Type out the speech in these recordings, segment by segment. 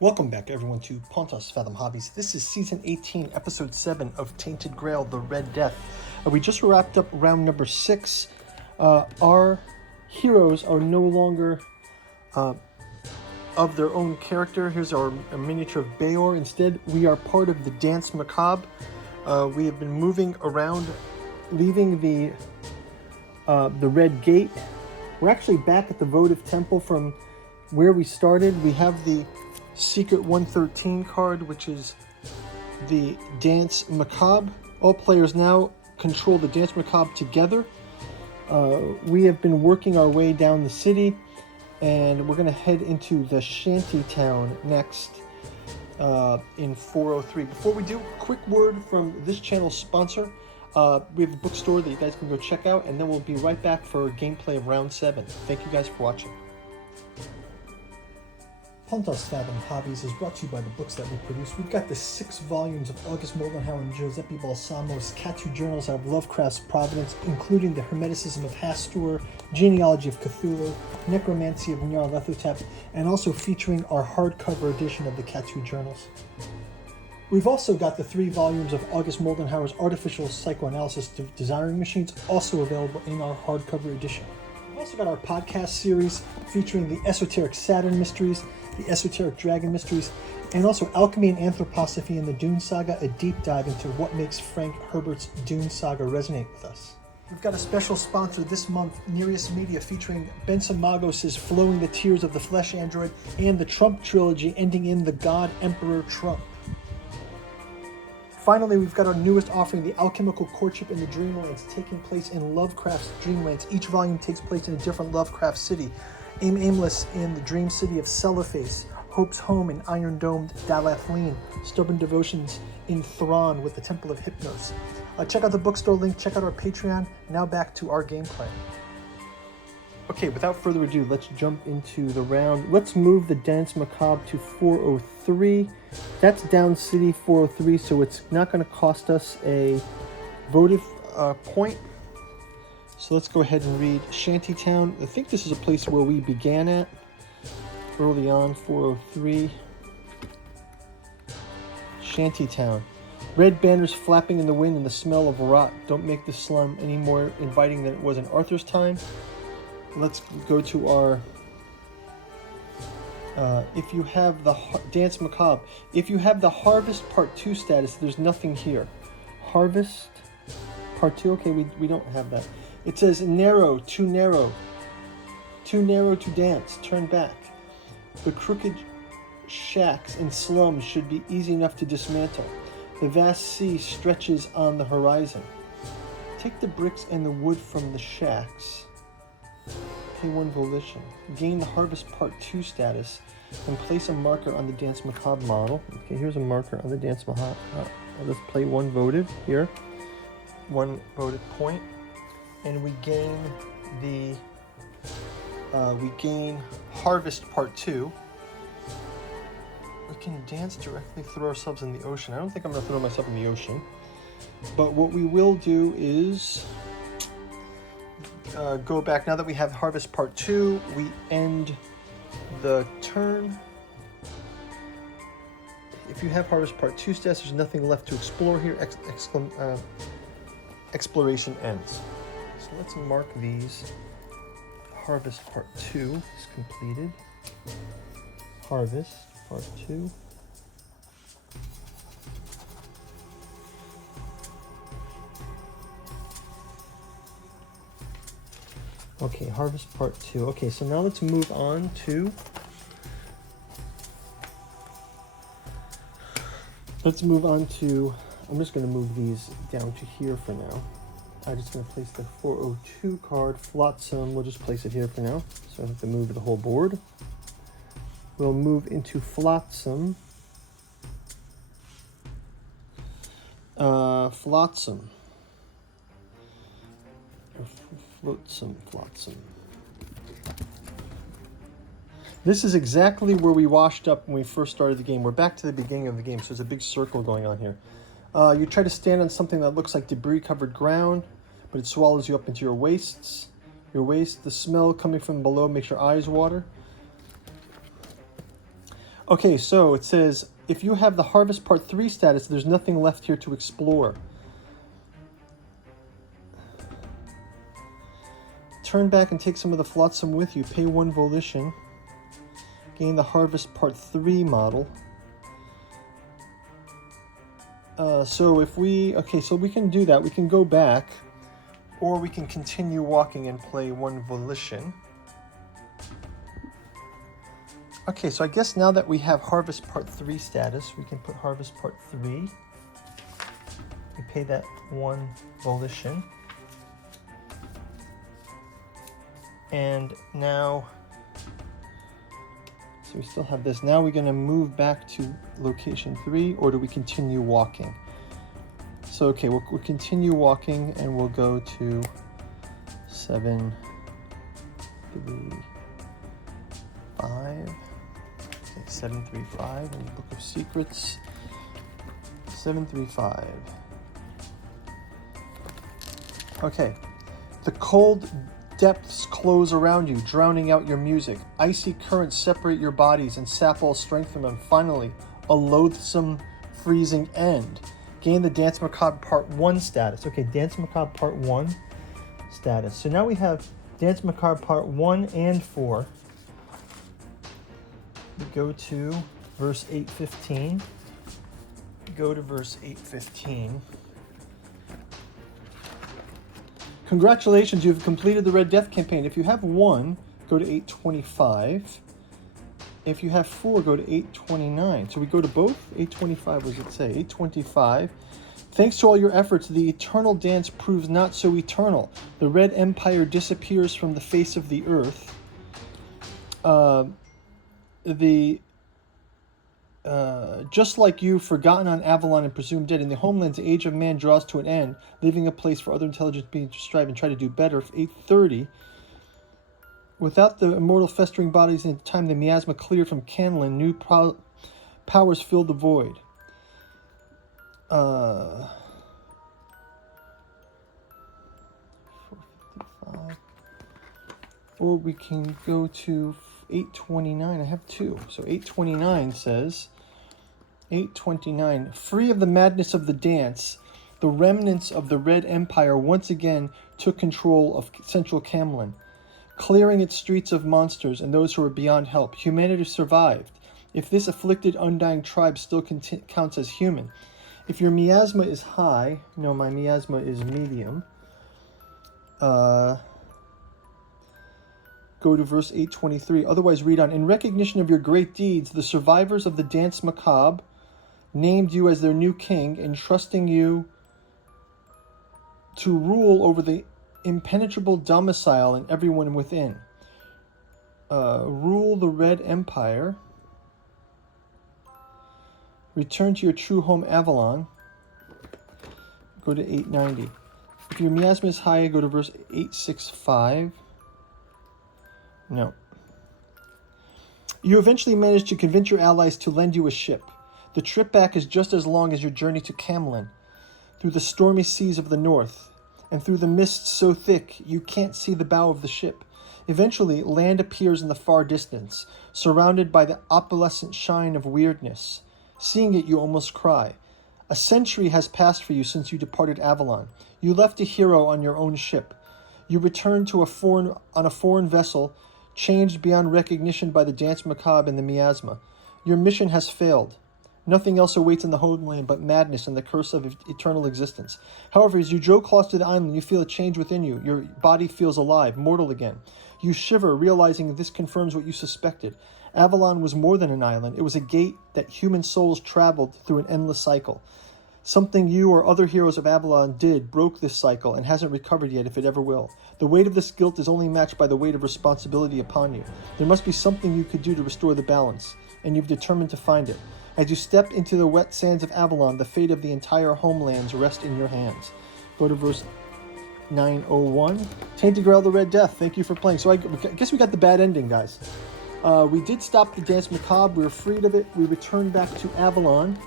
Welcome back, everyone, to Pontos Fathom Hobbies. This is Season 18, Episode 7 of Tainted Grail, The Red Death. We just wrapped up round number 6. Our heroes are no longer of their own character. Here's our miniature of Bayor. Instead, we are part of the Dance Macabre. We have been moving around, leaving the Red Gate. We're actually back at the Votive Temple from where we started. We have the Secret 113 card, which is the Dance Macabre. All players now control the Dance Macabre together. We have been working our way down the city, and we're going to head into the Shanty Town next in 403. Before we do, quick word from this channel's sponsor. We have a bookstore that you guys can go check out, and then we'll be right back for gameplay of round 7. Thank you guys for watching. Pontos Fathom Hobbies is brought to you by the books that we produce. We've got the 6 volumes of August Moldenhauer and Giuseppe Balsamo's Cat2 journals out of Lovecraft's Providence, including the Hermeticism of Hastur, Genealogy of Cthulhu, Necromancy of Nyarlathotep, and also featuring our hardcover edition of the Cat2 journals. We've also got the 3 volumes of August Moldenhauer's Artificial Psychoanalysis of Desiring Machines, also available in our hardcover edition. We've also got our podcast series featuring the Esoteric Saturn Mysteries, the Esoteric Dragon Mysteries, and also Alchemy and Anthroposophy in the Dune Saga, a deep dive into what makes Frank Herbert's Dune Saga resonate with us. We've got a special sponsor this month, Nereus Media, featuring Benson Magos' Flowing the Tears of the Flesh Android and the Trump trilogy ending in the God Emperor Trump. Finally, we've got our newest offering, The Alchemical Courtship in the Dreamlands, taking place in Lovecraft's Dreamlands. Each volume takes place in a different Lovecraft city. Aimless in the dream city of Cellophase, Hope's Home in Iron Domed Dalathleen, Stubborn Devotions in Thrawn with the Temple of Hypnos. Check out the bookstore link, check out our Patreon. Now back to our gameplay. Okay, without further ado, let's jump into the round. Let's move the Dance Macabre to 403. That's down city 403, so it's not going to cost us a votive point. So let's go ahead and read Shantytown. I think this is a place where we began at early on, 403. Shantytown. Red banners flapping in the wind and the smell of rot don't make the slum any more inviting than it was in Arthur's time. Let's go to our... if you have the Dance Macabre, if you have the Harvest Part 2 status, there's nothing here. Harvest Part 2, okay, we don't have that. It says narrow, too narrow to dance, turn back. The crooked shacks and slums should be easy enough to dismantle. The vast sea stretches on the horizon. Take the bricks and the wood from the shacks. Pay 1 volition. Gain the Harvest Part 2 status and place a marker on the Dance Macabre model. Okay, here's a marker on the Dance Macabre. Let's play 1 votive here. 1 votive point. And we gain the Harvest Part 2. We can dance directly, throw ourselves in the ocean. I don't think I'm going to throw myself in the ocean. But what we will do is go back. Now that we have Harvest Part 2, we end the turn. If you have Harvest Part 2 stats, there's nothing left to explore here. Exploration ends. So let's mark these. Harvest Part 2 is completed. Harvest Part 2. Okay, Harvest Part 2. Okay, so now let's move on to... I'm just going to move these down to here for now. I'm just going to place the 402 card, Flotsam. We'll just place it here for now, so I don't have to move the whole board. We'll move into Flotsam. Flotsam. Flotsam. This is exactly where we washed up when we first started the game. We're back to the beginning of the game, so there's a big circle going on here. You try to stand on something that looks like debris-covered ground, but it swallows you up into your wastes. The smell coming from below makes your eyes water. Okay, so it says, if you have the Harvest Part 3 status, there's nothing left here to explore. Turn back and take some of the flotsam with you. Pay 1 volition. Gain the Harvest Part 3 model. So if we... Okay, so we can do that. We can go back. Or we can continue walking and play 1 volition. Okay, so I guess now that we have Harvest Part 3 status, we can put Harvest Part 3. We pay that 1 volition. And now, so we still have this. Now we're going to move back to location 3, or do we continue walking? So, okay, we'll continue walking and we'll go to 7, 3, 5. Okay, 735 in the Book of Secrets. 735. Okay, the cold depths close around you, drowning out your music. Icy currents separate your bodies and sap all strength from them. Finally, a loathsome, freezing end. Gain the Dance Macabre Part 1 status. Okay, Dance Macabre Part 1 status. So now we have Dance Macabre Part 1 and 4. We go to verse 8:15. Go to verse 8:15. Congratulations, you've completed the Red Death campaign. If you have 1, go to 825. If you have 4, go to 829. So we go to both. 825, what does it say? 825. Thanks to all your efforts, the eternal dance proves not so eternal. The Red Empire disappears from the face of the earth. Just like you, forgotten on Avalon and presumed dead, in the homelands, the age of man draws to an end, leaving a place for other intelligent beings to strive and try to do better. 830. Without the immortal festering bodies in time, the miasma cleared from Canlin, new powers filled the void. 455. Or we can go to 829. I have 2. So 829 says, 829, free of the madness of the dance, the remnants of the Red Empire once again took control of central Camlin, clearing its streets of monsters and those who were beyond help. Humanity survived. If this afflicted, undying tribe still counts as human. If your miasma is high, no, my miasma is medium, go to verse 823. Otherwise, read on. In recognition of your great deeds, the survivors of the Dance Macabre named you as their new king, entrusting you to rule over the impenetrable domicile and everyone within. Rule the Red Empire. Return to your true home, Avalon. Go to 890. If your miasma is high, go to verse 865. No. You eventually managed to convince your allies to lend you a ship. The trip back is just as long as your journey to Camlin, through the stormy seas of the north, and through the mists so thick you can't see the bow of the ship. Eventually, land appears in the far distance, surrounded by the opalescent shine of weirdness. Seeing it, you almost cry. A century has passed for you since you departed Avalon. You left a hero on your own ship. You returned on a foreign vessel, changed beyond recognition by the Dance Macabre and the miasma. Your mission has failed. Nothing else awaits in the homeland but madness and the curse of eternal existence. However, as you draw close to the island, you feel a change within you. Your body feels alive, mortal again. You shiver, realizing that this confirms what you suspected. Avalon was more than an island. It was a gate that human souls traveled through an endless cycle. Something you or other heroes of Avalon broke this cycle and hasn't recovered yet, if it ever will. The weight of this guilt is only matched by the weight of responsibility upon you. There must be something you could do to restore the balance, and you've determined to find it. As you step into the wet sands of Avalon, the fate of the entire homelands rests in your hands. Go to verse 901. Tainted Grail, the Red Death. Thank you for playing. So I guess we got the bad ending, guys. We did stop the Dance Macabre. We were freed of it. We returned back to Avalon.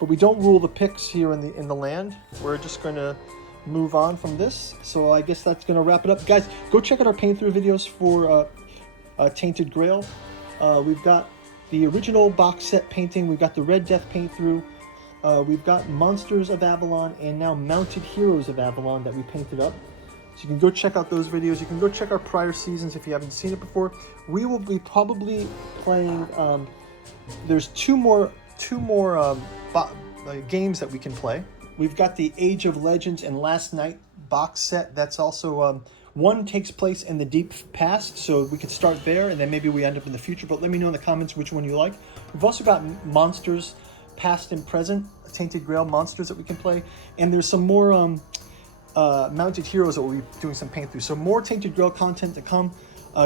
But we don't rule the picks here in the land. We're just going to move on from this. So I guess that's going to wrap it up. Guys, go check out our paint through videos for Tainted Grail. We've got the original box set painting. We've got the Red Death paint through. We've got Monsters of Avalon and now Mounted Heroes of Avalon that we painted up. So you can go check out those videos. You can go check our prior seasons if you haven't seen it before. We will be probably playing, there's two more games that we can play. We've got the Age of Legends and Last Night box set. That's also, one takes place in the deep past, so we could start there and then maybe we end up in the future, but let me know in the comments which one you like. We've also got Monsters, Past and Present, Tainted Grail monsters that we can play, and there's some more Mounted Heroes that we'll be doing some paint through. So more Tainted Grail content to come.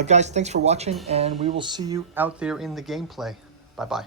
Guys, thanks for watching, and we will see you out there in the gameplay. Bye-bye.